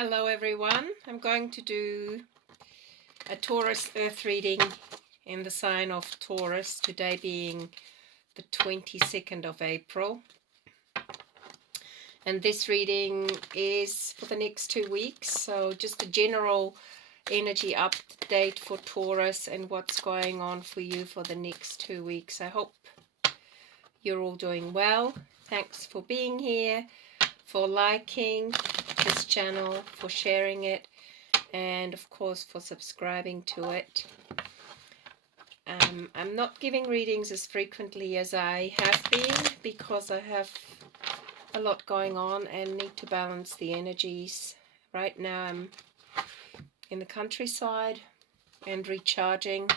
Hello everyone, I'm going to do a Taurus earth reading in the sign of Taurus, today being the 22nd of April. And this reading is for the next 2 weeks, so just a general energy update for Taurus and what's going on for you for the next 2 weeks. I hope you're all doing well. Thanks for being here, for liking this channel, for sharing it, and of course for subscribing to it. I'm not giving readings as frequently as I have been because I have a lot going on and need to balance the energies. Right now I'm in the countryside and recharging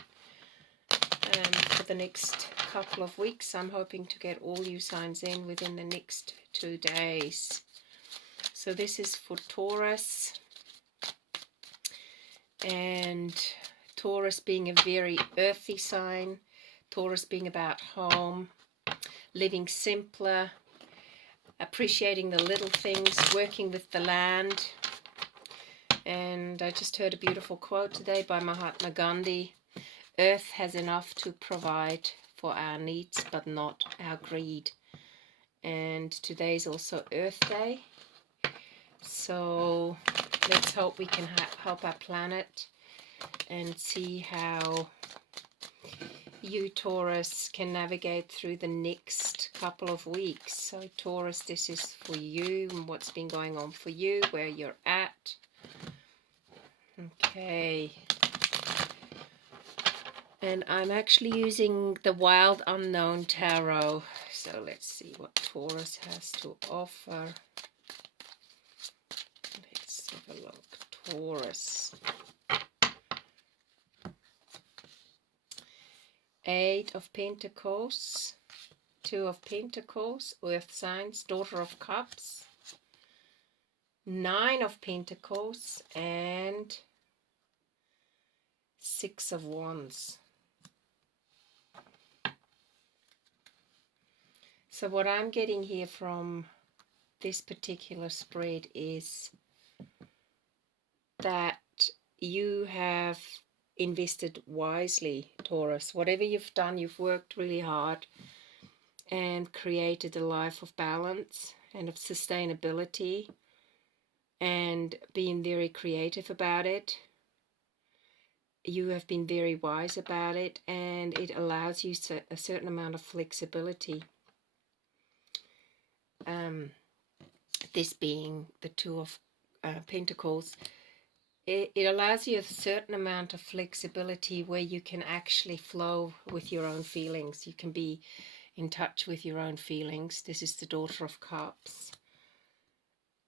for the next couple of weeks. I'm hoping to get all you signs in within the next 2 days. So this is for Taurus, and Taurus being a very earthy sign, Taurus being about home, living simpler, appreciating the little things, working with the land. And I just heard a beautiful quote today by Mahatma Gandhi: "Earth has enough to provide for our needs, but not our greed." And today's also Earth Day. So let's hope we can help our planet and see how you, Taurus, can navigate through the next couple of weeks. So Taurus, this is for you and what's been going on for you, where you're at. Okay. And I'm actually using the Wild Unknown Tarot. So let's see what Taurus has to offer. Let's have a look. Taurus. 8 of Pentacles, 2 of Pentacles, Earth signs, Daughter of Cups, 9 of Pentacles, and 6 of Wands. So what I'm getting here from this particular spread is that you have invested wisely, Taurus. Whatever you've done, you've worked really hard and created a life of balance and of sustainability and being very creative about it. You have been very wise about it, and it allows you a certain amount of flexibility. This being the 2 of Pentacles, it allows you a certain amount of flexibility where you can actually flow with your own feelings. You can be in touch with your own feelings. This is the Daughter of Cups.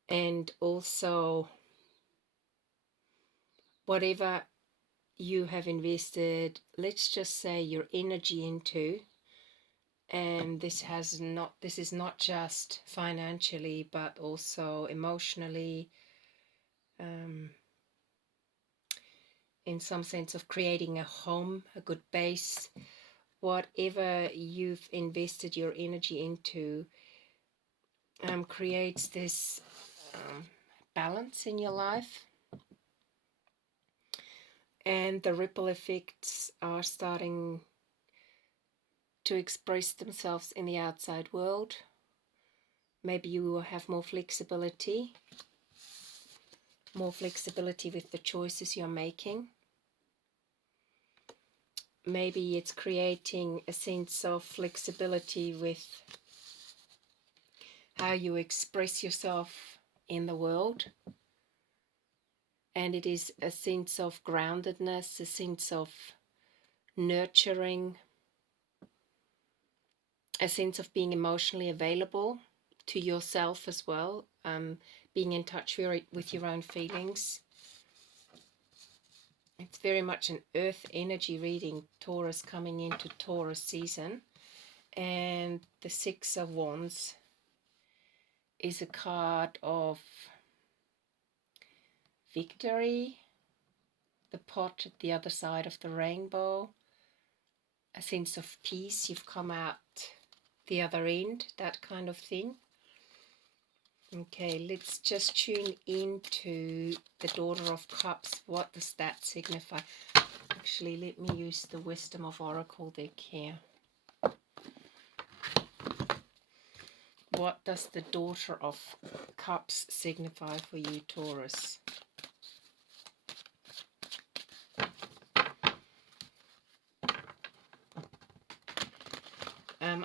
And also, whatever you have invested, let's just say, your energy into, and this is not just financially but also emotionally, in some sense of creating a home, a good base. Whatever you've invested your energy into creates this balance in your life, and the ripple effects are starting to express themselves in the outside world. Maybe you will have more flexibility with the choices you're making. Maybe it's creating a sense of flexibility with how you express yourself in the world. And it is a sense of groundedness, a sense of nurturing, a sense of being emotionally available to yourself as well, being in touch with your own feelings. It's very much an earth energy reading, Taurus coming into Taurus season. And the 6 of Wands is a card of victory, the pot at the other side of the rainbow, a sense of peace. You've come out the other end, that kind of thing. Okay, let's just tune into the Daughter of Cups. What does that signify? Actually, let me use the Wisdom of Oracle deck here. What does the Daughter of Cups signify for you, Taurus?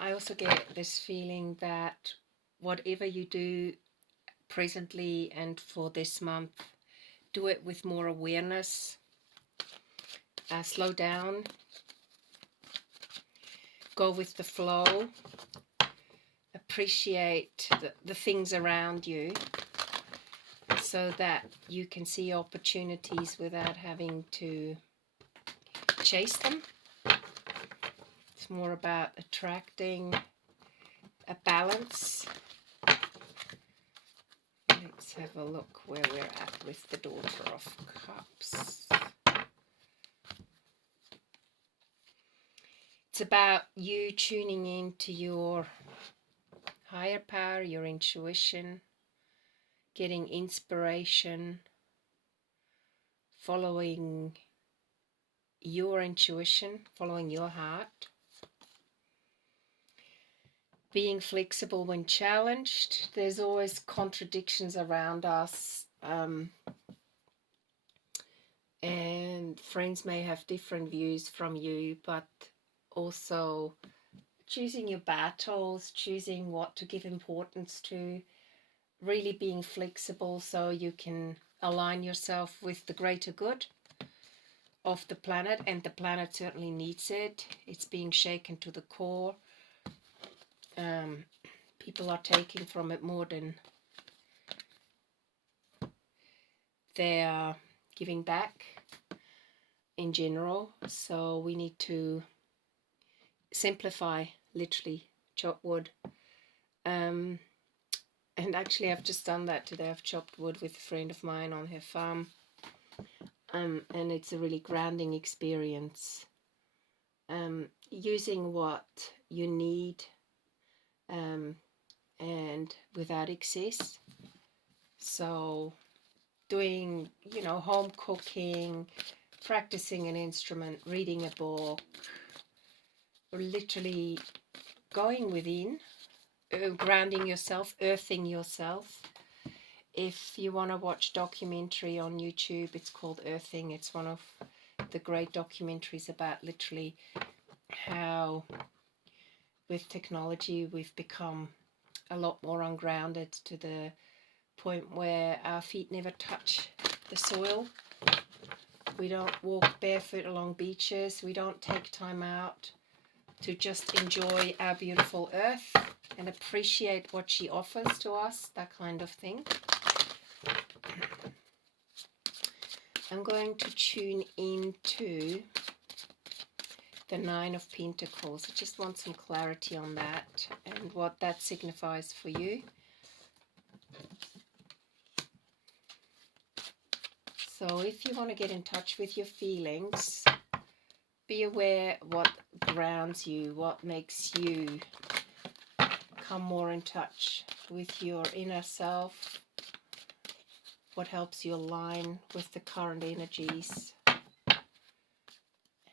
I also get this feeling that whatever you do presently and for this month, do it with more awareness. Slow down. Go with the flow. Appreciate the things around you so that you can see opportunities without having to chase them. It's more about attracting a balance. Let's have a look where we're at with the Daughter of Cups. It's about you tuning into your higher power, your intuition, getting inspiration, following your intuition, following your heart, being flexible when challenged. There's always contradictions around us, and friends may have different views from you, but also choosing your battles, choosing what to give importance to, really being flexible so you can align yourself with the greater good of the planet, and the planet certainly needs it. It's being shaken to the core. People are taking from it more than they are giving back in general, so we need to simplify, literally chop wood. And actually I've just done that today. I've chopped wood with a friend of mine on her farm, and it's a really grounding experience. Using what you need, and without excess. So doing, home cooking, practicing an instrument, reading a book, or literally going within, grounding yourself, earthing yourself. If you want to watch documentary on YouTube, it's called Earthing. It's one of the great documentaries about literally how with technology we've become a lot more ungrounded, to the point where our feet never touch the soil. We don't walk barefoot along beaches. We don't take time out to just enjoy our beautiful earth and appreciate what she offers to us, that kind of thing. I'm going to tune into the Nine of Pentacles. I just want some clarity on that and what that signifies for you. So if you want to get in touch with your feelings, be aware what grounds you, what makes you come more in touch with your inner self, what helps you align with the current energies,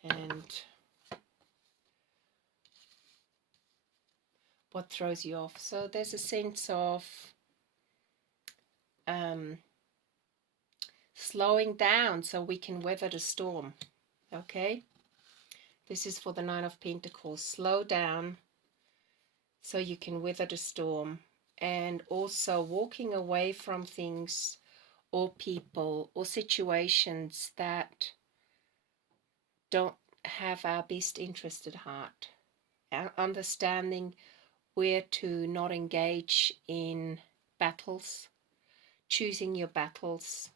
and what throws you off. So there's a sense of slowing down so we can weather the storm. Okay, this is for the Nine of Pentacles. Slow down so you can weather the storm, and also walking away from things or people or situations that don't have our best interest at heart. Understanding where to not engage in battles, choosing your battles.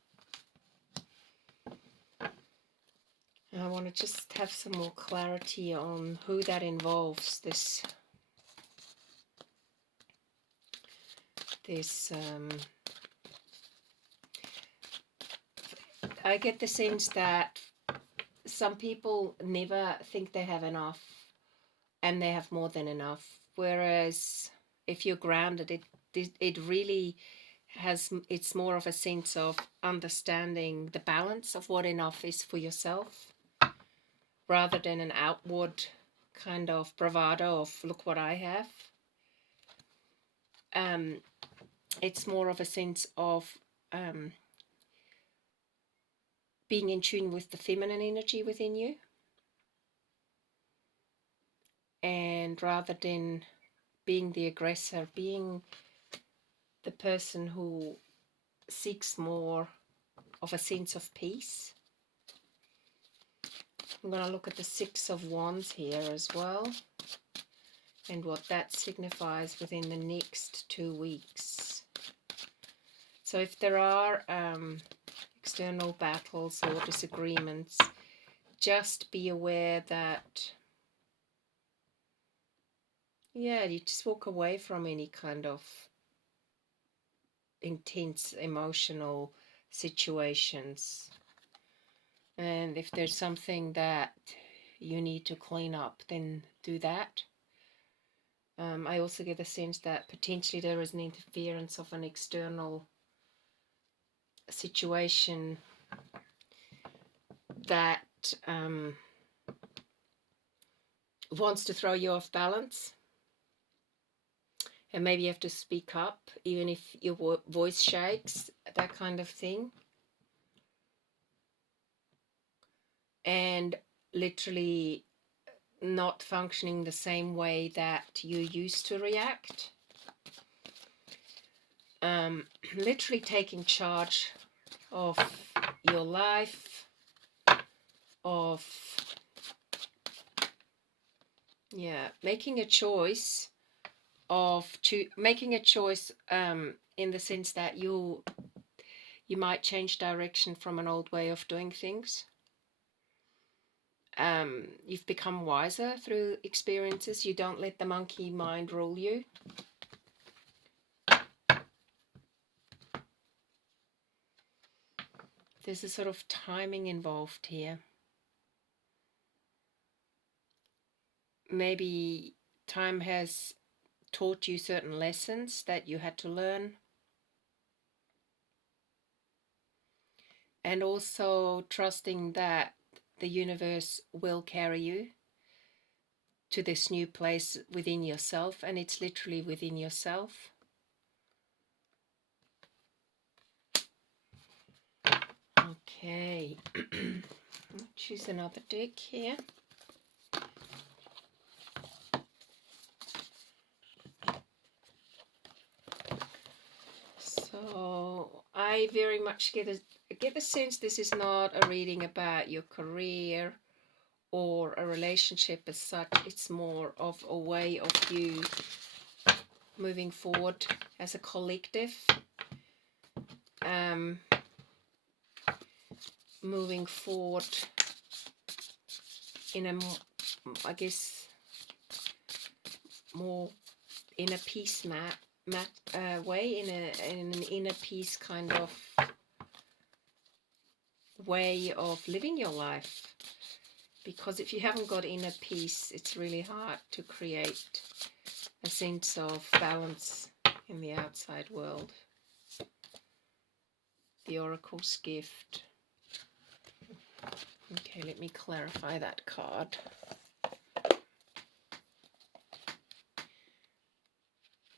And I want to just have some more clarity on who that involves. I get the sense that some people never think they have enough and they have more than enough, whereas if you're grounded, it really it's more of a sense of understanding the balance of what enough is for yourself, rather than an outward kind of bravado of look what I have. It's more of a sense of being in tune with the feminine energy within you, and rather than being the aggressor, being the person who seeks more of a sense of peace. I'm going to look at the Six of Wands here as well, and what that signifies within the next 2 weeks. So if there are external battles or disagreements, just be aware that, yeah, you just walk away from any kind of intense emotional situations. And if there's something that you need to clean up, then do that. I also get the sense that potentially there is an interference of an external situation that wants to throw you off balance. And maybe you have to speak up, even if your voice shakes, that kind of thing. And literally not functioning the same way that you used to react. Literally taking charge of your life, of, yeah, making a choice in the sense that you might change direction from an old way of doing things. You've become wiser through experiences. You don't let the monkey mind rule you. There's a sort of timing involved here. Maybe time has taught you certain lessons that you had to learn. And also trusting that the universe will carry you to this new place within yourself, and it's literally within yourself. Okay, choose another deck here. So I very much get the sense this is not a reading about your career or a relationship as such. It's more of a way of you moving forward as a collective, moving forward in a, I guess, more in a peace way, in an inner peace kind of way of living your life. Because if you haven't got inner peace, it's really hard to create a sense of balance in the outside world. The Oracle's gift. Okay, let me clarify that card.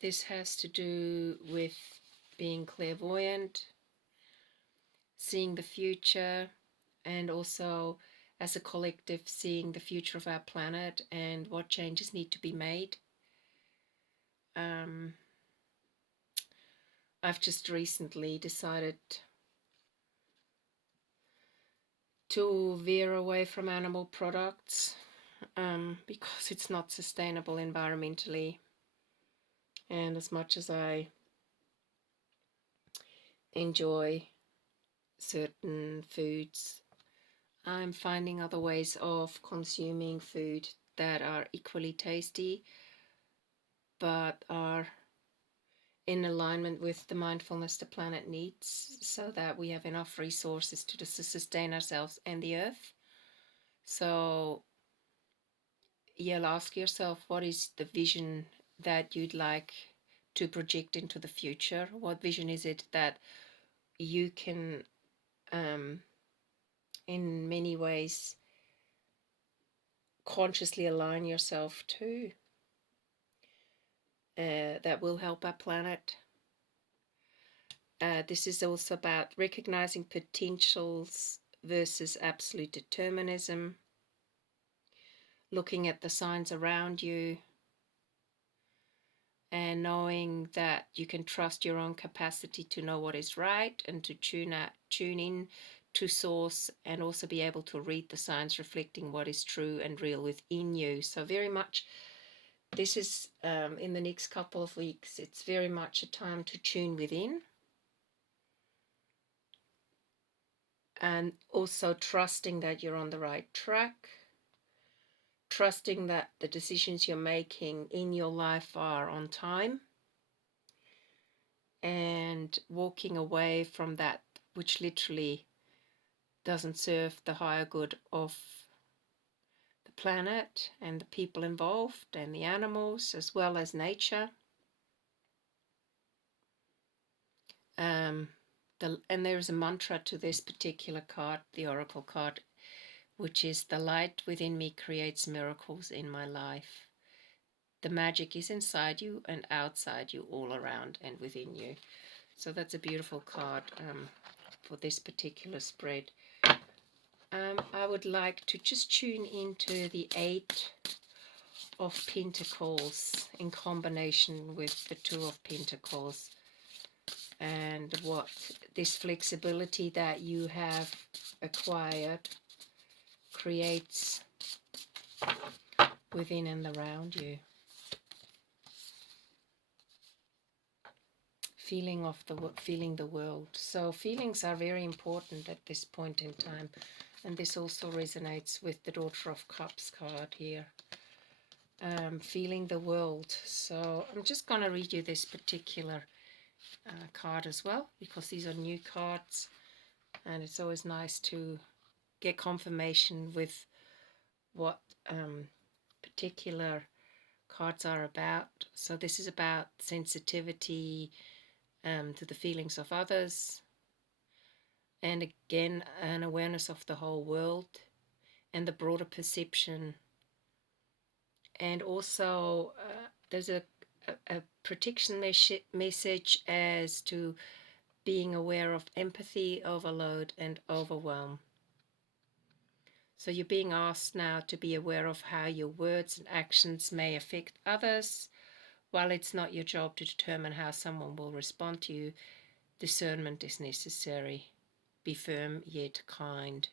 This has to do with being clairvoyant, seeing the future, and also as a collective seeing the future of our planet and what changes need to be made. I've just recently decided to veer away from animal products because it's not sustainable environmentally. And as much as I enjoy certain foods, I'm finding other ways of consuming food that are equally tasty but are in alignment with the mindfulness the planet needs, so that we have enough resources to sustain ourselves and the earth. So you'll ask yourself, what is the vision that you'd like to project into the future? What vision is it that you can, in many ways, consciously align yourself to, that will help our planet? This is also about recognizing potentials versus absolute determinism, looking at the signs around you, and knowing that you can trust your own capacity to know what is right and to tune in to source, and also be able to read the signs reflecting what is true and real within you. So very much this is, in the next couple of weeks, it's very much a time to tune within, and also trusting that you're on the right track, trusting that the decisions you're making in your life are on time, and walking away from that which literally doesn't serve the higher good of the planet and the people involved and the animals as well as nature. And there's a mantra to this particular card, the Oracle card, which is, the light within me creates miracles in my life. The magic is inside you and outside you, all around and within you. So that's a beautiful card for this particular spread. I would like to just tune into the Eight of Pentacles in combination with the Two of Pentacles, and what this flexibility that you have acquired creates within and around you. Feeling the world. So feelings are very important at this point in time, and this also resonates with the Daughter of Cups card here. Feeling the world. So I'm just going to read you this particular card as well, because these are new cards, and it's always nice to get confirmation with what particular cards are about. So this is about sensitivity to the feelings of others, and again an awareness of the whole world and the broader perception. And also there's a protection message as to being aware of empathy, overload and overwhelm. So you're being asked now to be aware of how your words and actions may affect others. While it's not your job to determine how someone will respond to you, discernment is necessary. Be firm yet kind.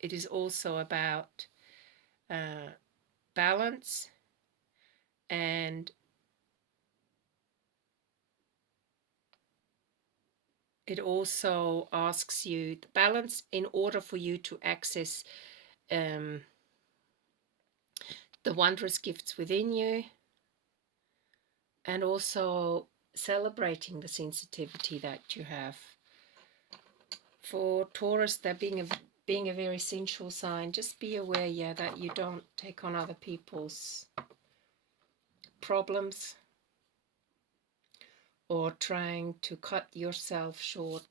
It is also about balance, and it also asks you the balance in order for you to access the wondrous gifts within you, and also celebrating the sensitivity that you have. For Taurus, that being a very sensual sign, just be aware, yeah, that you don't take on other people's problems or trying to cut yourself short,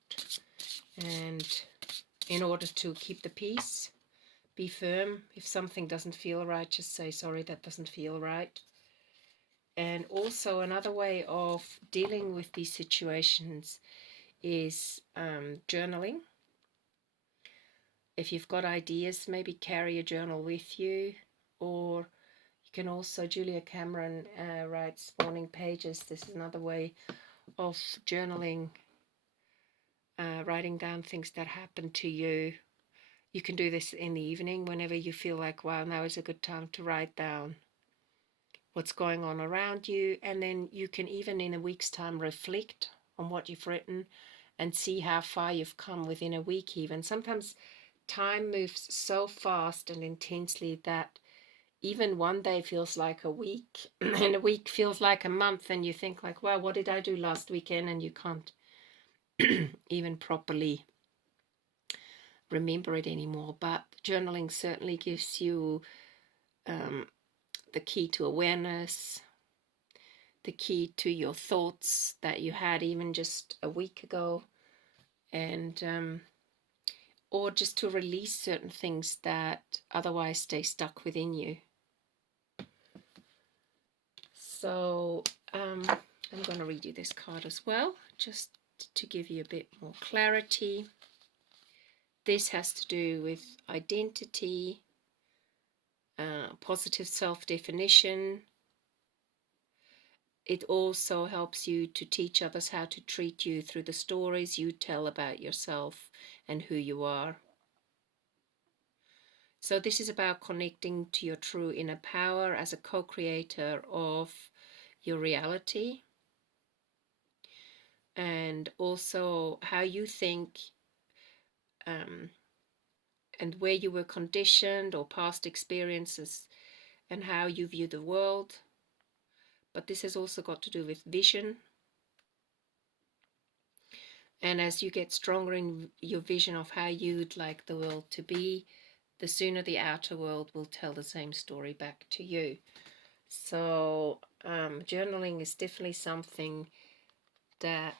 and in order to keep the peace, be firm. If something doesn't feel right, just say, sorry, that doesn't feel right. And also another way of dealing with these situations is journaling. If you've got ideas, maybe carry a journal with you, or you can also, Julia Cameron writes Spawning Pages. This is another way of journaling, writing down things that happen to you. You can do this in the evening whenever you feel like, wow, now is a good time to write down what's going on around you. And then you can even in a week's time reflect on what you've written and see how far you've come within a week even. Sometimes time moves so fast and intensely that even one day feels like a week and a week feels like a month, and you think like, wow, what did I do last weekend? And you can't even properly remember it anymore. But journaling certainly gives you the key to awareness, the key to your thoughts that you had even just a week ago, and or just to release certain things that otherwise stay stuck within you. So I'm going to read you this card as well, just to give you a bit more clarity. This has to do with identity, positive self-definition. It also helps you to teach others how to treat you through the stories you tell about yourself and who you are. So this is about connecting to your true inner power as a co-creator of your reality, and also how you think, and where you were conditioned or past experiences and how you view the world. But this has also got to do with vision. And as you get stronger in your vision of how you'd like the world to be, the sooner the outer world will tell the same story back to you. So journaling is definitely something that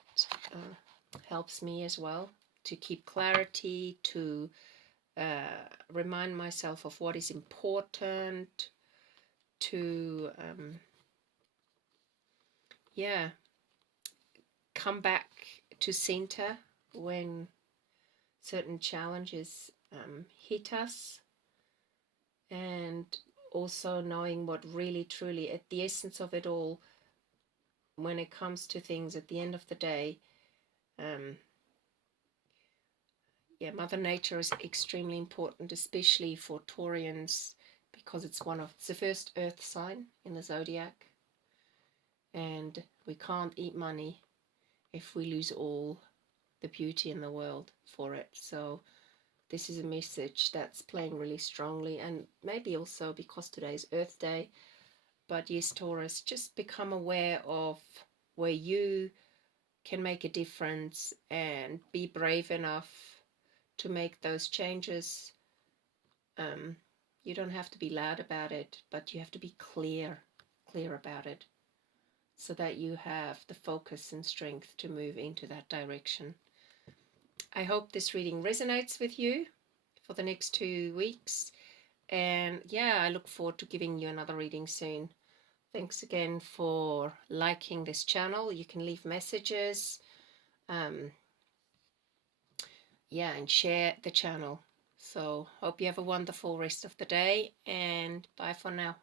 helps me as well to keep clarity, to remind myself of what is important, to come back to center when certain challenges hit us, and also knowing what really truly at the essence of it all, when it comes to things at the end of the day, Mother Nature is extremely important, especially for Taurians, because it's the first earth sign in the zodiac, and we can't eat money if we lose all the beauty in the world for it. So this is a message that's playing really strongly, and maybe also because today's Earth Day. But yes, Taurus, just become aware of where you can make a difference and be brave enough to make those changes. You don't have to be loud about it, but you have to be clear about it, so that you have the focus and strength to move into that direction. I hope this reading resonates with you for the next 2 weeks. And I look forward to giving you another reading soon. Thanks again for liking this channel. You can leave messages, and share the channel. So hope you have a wonderful rest of the day, and bye for now.